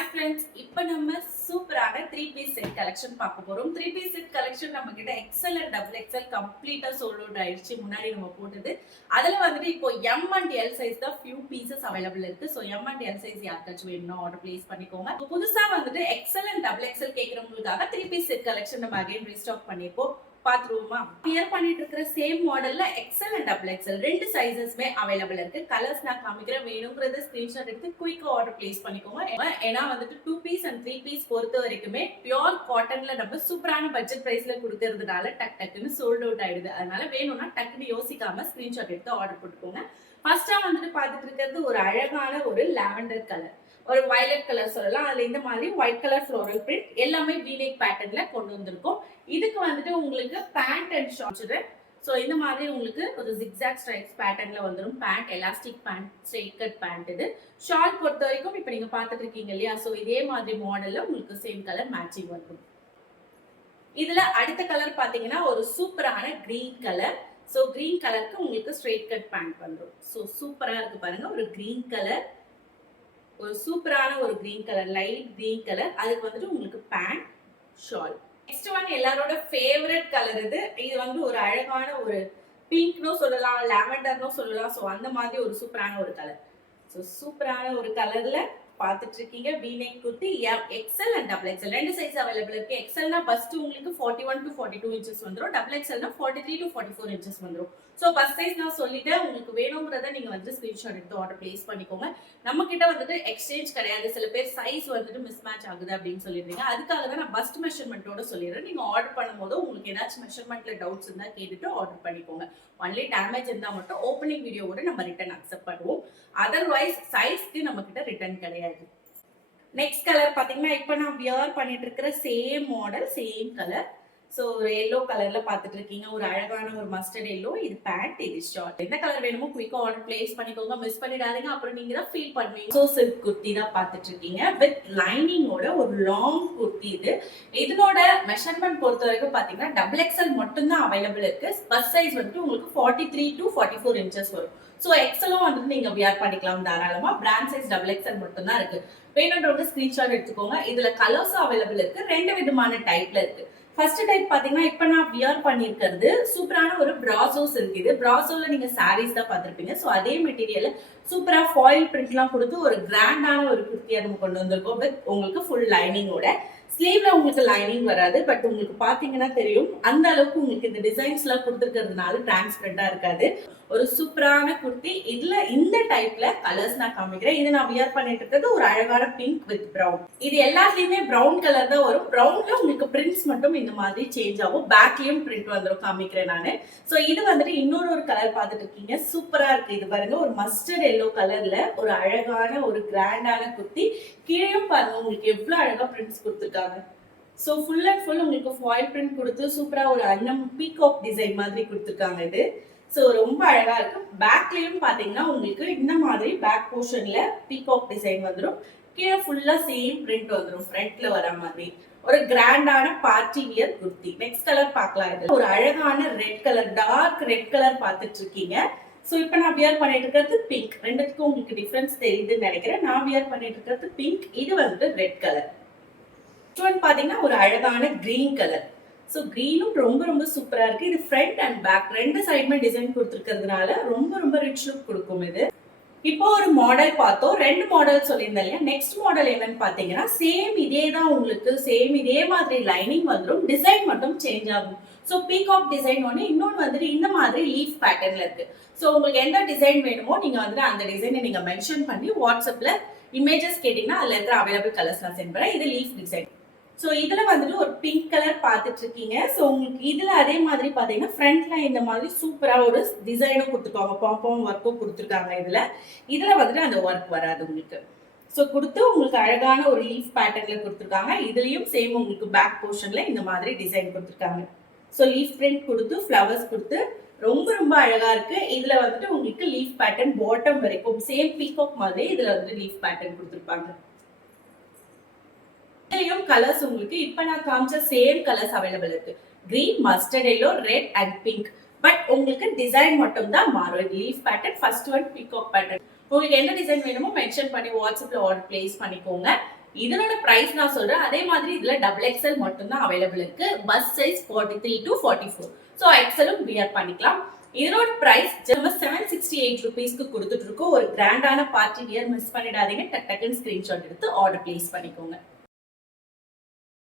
Hi friends, இப்போ நம்ம சூப்பரான 3 piece set collection பார்க்க போறோம். 3 piece set collection நம்ம கிட்ட XL and double XL கம்ப்ளீட்டா சோல்ட் அவுட் ஆயிடுச்சு. முன்னாடி நம்ம போட்டது. அதுல வந்துட்டு இப்போ M and L size தான் few pieces available இருக்கு. So M and L size யாருக்காச்சும் வேணும்னா ஆர்டர் பிளேஸ் பண்ணிக்கோங்க. புதுசா வந்துட்டு XL and double XL கேக்குறவங்களுக்காக 3 piece set collection நம்ம again restock பண்ணிருக்கோம். பாத்துருவோமா? வியர் பண்ணிட்டு இருக்கிற சேம் மாடல்ல எக்ஸ்எல் அண்ட் டபுள் எக்ஸ்எல் ரெண்டு சைஸஸ்மே அவைலபிள் இருக்கு. கலர்ஸ் நான் காமிக்கிறேன், வேணுங்கிறத ஸ்கிரீன்ஷாட் எடுத்து குயிக்கா ஆர்டர் பிளேஸ் பண்ணிக்கோங்க. ஏன்னா வந்துட்டு 2 பீஸ் அண்ட் 3 பீஸ் பொறுத்த வரைக்குமே பியூர் காட்டன்ல நம்ம சூப்பரான பட்ஜெட் பிரைஸ்ல கொடுக்கறதுனால டக்குன்னு சோல்ட் அவுட் ஆயிடுது. அதனால வேணும்னா டக்குன்னு யோசிக்காம ஸ்கிரீன்ஷாட் எடுத்து ஆர்டர் போட்டுக்கோங்க. ஃபர்ஸ்டா வந்துட்டு பாத்துட்டு இருக்கிறது ஒரு அழகான ஒரு லாவெண்டர் கலர், ஒரு வயலட் கலர் சொல்லலாம். அதுல இந்த மாதிரி ஒயிட் கலர் ஃப்ளோரல் பிரிண்ட் எல்லாமே V-neck பேட்டர்ன்ல கொண்டு வந்திருக்கோம். இதுக்கு வந்துட்டு உங்களுக்கு பேண்ட் அண்ட் ஷார்ட்ஸ். ஸோ இந்த மாதிரி உங்களுக்கு ஒரு ஜிக்ஸாக் ஸ்ட்ரைப்ஸ் பேட்டர்ன்ல வந்துடும். Pant elastic pant, straight cut pant. இது ஷார்ட் பொறுத்த வரைக்கும் இப்போ நீங்க பார்த்துட்டு இருக்கீங்க இல்லையா, ஸோ இதே மாதிரி மாடல்ல உங்களுக்கு சேம் கலர் மேட்சிங் வந்துடும். இதுல அடுத்த கலர் பாத்தீங்கன்னா ஒரு சூப்பரான கிரீன் கலர். ஸோ கிரீன் கலருக்கு உங்களுக்கு ஸ்ட்ரெயிட் கட் பேண்ட் வந்துடும். ஸோ சூப்பரா இருக்கு பாருங்க, ஒரு கிரீன் கலர், ஒரு சூப்பரான ஒரு green colour, light green colour. அதுக்கு வந்துட்டு உங்களுக்கு பேண்ட் ஷால். நெக்ஸ்ட் ஒன் எல்லாரோட ஃபேவரட் கலர். இது வந்து ஒரு அழகான ஒரு பிங்க்னோ சொல்லலாம், லாவெண்டர்னோ சொல்லலாம். ஸோ அந்த மாதிரி ஒரு சூப்பரான ஒரு கலர். ஸோ சூப்பரான ஒரு கலர்ல பார்த்துட்டு இருக்கீங்க. V-neck kurti XL and double XL ரெண்டு சைஸ் அவைலபிள் இருக்கு. XL னா பஸ்ட் உங்களுக்கு 41 to 42 இன்ச்சஸ் வந்துரும். double XL னா 43 to 44 இன்ச்சஸ் வந்துரும். சோ பஸ் சைஸ் நான் சொல்லிட்டேன். உங்களுக்கு வேணும்ங்கறத நீங்க வந்து ஸ்கிரீன்ஷாட் எடுத்து ஆர்டர் பிளேஸ் பண்ணிக்கோங்க. நம்ம கிட்ட வந்துட்டு எக்ஸ்சேஞ்ச் கிடையாது. சில பேர் சைஸ் வந்துட்டு மிஸ் மேட்ச் ஆகுது அப்படின்னு சொல்லிடுறீங்க. அதுக்காக தான் நான் பஸ்ட் மெஷர்மென்ட்டோட சொல்லிடுறேன். நீங்க ஆர்டர் பண்ணும்போது உங்களுக்கு ஏதாச்சும் மெஷர்மென்ட்ல டவுட்ஸ் இருந்தா கேட்டுட்டு ஆர்டர் பண்ணிக்கோங்க. ஒன்லி டேமேஜ் இருந்தா மட்டும் ஓப்பனிங் வீடியோவோட நம்ம ரிட்டர்ன் அக்செப்ட் பண்ணுவோம். அதர்வைஸ் சைஸ்க்கு நம்ம கிட்ட ரிட்டர்ன் கிடையாது. நெக்ஸ்ட் கலர் பாத்தீங்கன்னா இப்போ நான் வியர் பண்ணிட்டு இருக்கிற same model, same colour. So ஒரு எல்லோ கலர்ல பாத்துட்டு இருக்கீங்க, ஒரு அழகான ஒரு மஸ்டர்ட் எல்லோ. இது பேண்ட், இது ஷார்ட். எந்த கலர் வேணுமோ குயிக்கா ஆர்டர் பிளேஸ் பண்ணிக்கோங்க, மிஸ் பண்ணிடாதீங்க. அப்புறம் நீங்க தான் ஃபீல் பண்ணுவீங்க. ஸோ சில்க் குர்த்தி தான் பாத்துட்டு இருக்கீங்க வித் லைனிங்கோட ஒரு லாங் குர்த்தி. இதனோட மெஷர்மெண்ட் பொறுத்த வரைக்கும் பாத்தீங்கன்னா டபுள் எக்ஸ்எல் மட்டும் தான் அவைலபிள் இருக்கு. பஸ் சைஸ் வந்துட்டு உங்களுக்கு 43 to 44 இன்ச்சஸ் வரும். ஸோ எக்ஸலும் வந்துட்டு நீங்க வியர் பண்ணிக்கலாம் தாராளமா. பிராண்ட் சைஸ் டபுள் எக்ஸ்எல் மட்டும் தான் இருக்கு. வேணுன்றவங்க ஸ்கிரீன்ஷாட் எடுத்துக்கோங்க. இதுல கலர்ஸும் அவைலபிள் இருக்கு, ரெண்டு விதமான டைப்ல இருக்கு. ஃபர்ஸ்ட் டைப் பாத்தீங்கன்னா இப்போ நான் வியர் பண்ணிருக்கிறது சூப்பரான ஒரு பிராசோஸ் இருக்கு. இது பிராசோல நீங்க சாரீஸ் தான் பார்த்திருப்பீங்க. ஸோ அதே மெட்டீரியல் சூப்பரா ஃபாயில் பிரிண்ட்லாம் கொடுத்து ஒரு கிராண்டான ஒரு குர்த்தியா நம்ம கொண்டு வந்திருக்கோம் வித் உங்களுக்கு ஃபுல் லைனிங்கோட. ஸ்லீவ்ல உங்களுக்கு லைனிங் வராது, பட் உங்களுக்கு பாத்தீங்கன்னா தெரியும் அந்த அளவுக்கு உங்களுக்கு இந்த டிசைன்ஸ் எல்லாம் கொடுத்துருக்கிறதுனால டிரான்ஸ்பரண்டா இருக்காது. ஒரு சூப்பரான குர்த்தி. இதுல இந்த டைப்ல கலர்ஸ் நான் காமிக்கிறேன். இது நான் வியர் பண்ணிட்டு இருக்கிறது ஒரு அழகான பிங்க் வித் பிரவுன். இது எல்லாத்துலயுமே பிரவுன் கலர் தான் வரும். பிரவுன்ல உங்களுக்கு பிரிண்ட்ஸ் மட்டும் இந்த மாதிரி சேஞ்ச் ஆகும். பேக்லயும் பிரிண்ட் வந்துடும், காமிக்கிறேன் நானு. சோ இது வந்துட்டு இன்னொரு கலர் பார்த்துட்டு இருக்கீங்க, சூப்பரா இருக்கு. இது பாருங்க, ஒரு மஸ்டர்ட் எல்லோ கலர்ல ஒரு அழகான ஒரு கிராண்டான குர்த்தி. கீழே பாருங்க உங்களுக்கு எவ்வளவு அழகா பிரிண்ட்ஸ் கொடுத்துருக்காங்க. சோ ஃபுல் அண்ட் ஃபுல் உங்களுக்கு ஃபாயில் பிரிண்ட் கொடுத்து சூப்பரா ஒரு அன்னம் பீகாக் டிசைன் மாதிரி கொடுத்துருக்காங்க. இது சோ ரொம்ப அழகா இருக்கு. பேக்லயும் பாத்தீங்கன்னா உங்களுக்கு இந்த மாதிரி பேக் போர்ஷன்ல பீகாக் டிசைன் வந்துடும். கீழே ஃபுல்லா சேம் பிரிண்ட் வந்துடும், ஃப்ரண்ட்ல வர மாதிரி ஒரு கிராண்டான party wear kurti. Next colour பார்க்கலாம். இது ஒரு அழகான red colour, dark red colour பார்த்துட்டு இருக்கீங்க. சோ இப்போ நான் வியர் பண்ணிட்டு இருக்கிறது பிங்க். ரெண்டுத்துக்கும் உங்களுக்கு டிஃபரன்ஸ் தெரியுதுன்னு நினைக்கிறேன். நான் வியர் பண்ணிட்டு இருக்கிறது பிங்க், இது வந்து ரெட் கலர். பாத்தீங்கன்னா ஒரு அழகான கிரீன் கலர். சோ கிரீனும் ரொம்ப ரொம்ப சூப்பரா இருக்கு. இது ஃப்ரண்ட் அண்ட் பேக் ரெண்டு சைடுமே டிசைன் கொடுத்துருக்கிறதுனால ரொம்ப ரொம்ப ரிச் லுக் கொடுக்கும். இது இப்போ ஒரு மாடல் பார்த்தோம், ரெண்டு மாடல் சொல்லியிருந்தேன் இல்லையா. நெக்ஸ்ட் மாடல் என்னன்னு பாத்தீங்கன்னா சேம் இதே தான் உங்களுக்கு, சேம் இதே மாதிரி லைனிங் வந்துடும், டிசைன் மட்டும் சேஞ்ச் ஆகும். ஸோ பீகாக் டிசைன் ஒன்று, இன்னொன்று வந்துட்டு இந்த மாதிரி லீஃப் பேட்டர்ன்ல இருக்கு. ஸோ உங்களுக்கு எந்த டிசைன் வேணுமோ நீங்க வந்துட்டு அந்த டிசைனை நீங்க மென்ஷன் பண்ணி வாட்ஸ்அப்ல இமேஜஸ் கேட்டீங்கன்னா அதுல இருக்கிற அவைலபிள் கலர்ஸ் நான் சென்ட் பண்ணேன். இது லீஃப் டிசைன். சோ இதுல வந்துட்டு ஒரு பிங்க் கலர் பார்த்துட்டு இருக்கீங்க. சோ உங்களுக்கு இதுல அதே மாதிரி பாத்தீங்கன்னா ஃப்ரண்ட்ல இந்த மாதிரி சூப்பரா ஒரு டிசைனும் கொடுத்துருக்காங்க, பாப்பாவும் ஒர்க்கும் கொடுத்துருக்காங்க. இதுல வந்துட்டு அந்த ஒர்க் வராது உங்களுக்கு. சோ கொடுத்து உங்களுக்கு அழகான ஒரு லீஃப் பேட்டர்ன்ல கொடுத்துருக்காங்க. இதுலயும் சேம் உங்களுக்கு பேக் போர்ஷன்ல இந்த மாதிரி டிசைன் கொடுத்துருக்காங்க. சோ லீஃப் பிரிண்ட் கொடுத்து ஃபிளவர்ஸ் கொடுத்து ரொம்ப ரொம்ப அழகா இருக்கு. இதுல வந்துட்டு உங்களுக்கு லீஃப் பேட்டர்ன் பாட்டம் வரைக்கும் சேம் பீகாக் மாதிரி இதுல வந்து லீஃப் பேட்டர்ன் கொடுத்துருப்பாங்க. இதுலயும் கலர்ஸ் உங்களுக்கு இப்ப நான் காமிச்ச சேம் கலர்ஸ் அவைலபிள் இருக்கு. Green, mustard yellow, red and pink. But உங்களுக்கு டிசைன் மட்டும் தான் மாறும். Leaf pattern, first one peacock pattern. உங்களுக்கு என்ன டிசைன் வேணுமோ மென்ஷன் பண்ணி வாட்ஸ்அப்ல ஆர்டர் பிளேஸ் பண்ணிக்கோங்க. இதனோட பிரைஸ் நான் சொல்றேன். அதே மாதிரி இதுல டபுள் எக்ஸ்எல் மட்டும் தான் அவைலபிள் இருக்கு. Bust size 43 to 44. சோ எக்ஸ்எலும் வியர் பண்ணிக்கலாம். இதனோட பிரைஸ் நம்ம 768 ருபீஸ்க்கு கொடுத்துட்டு இருக்கோம். ஒரு கிராண்டான பார்ட்டி வியர் மிஸ் பண்ணிடாதீங்க. டக்குன்னு ஸ்கிரீன்ஷாட் எடுத்து ஆர்டர் பிளேஸ் பண்ணிக்கோங்க.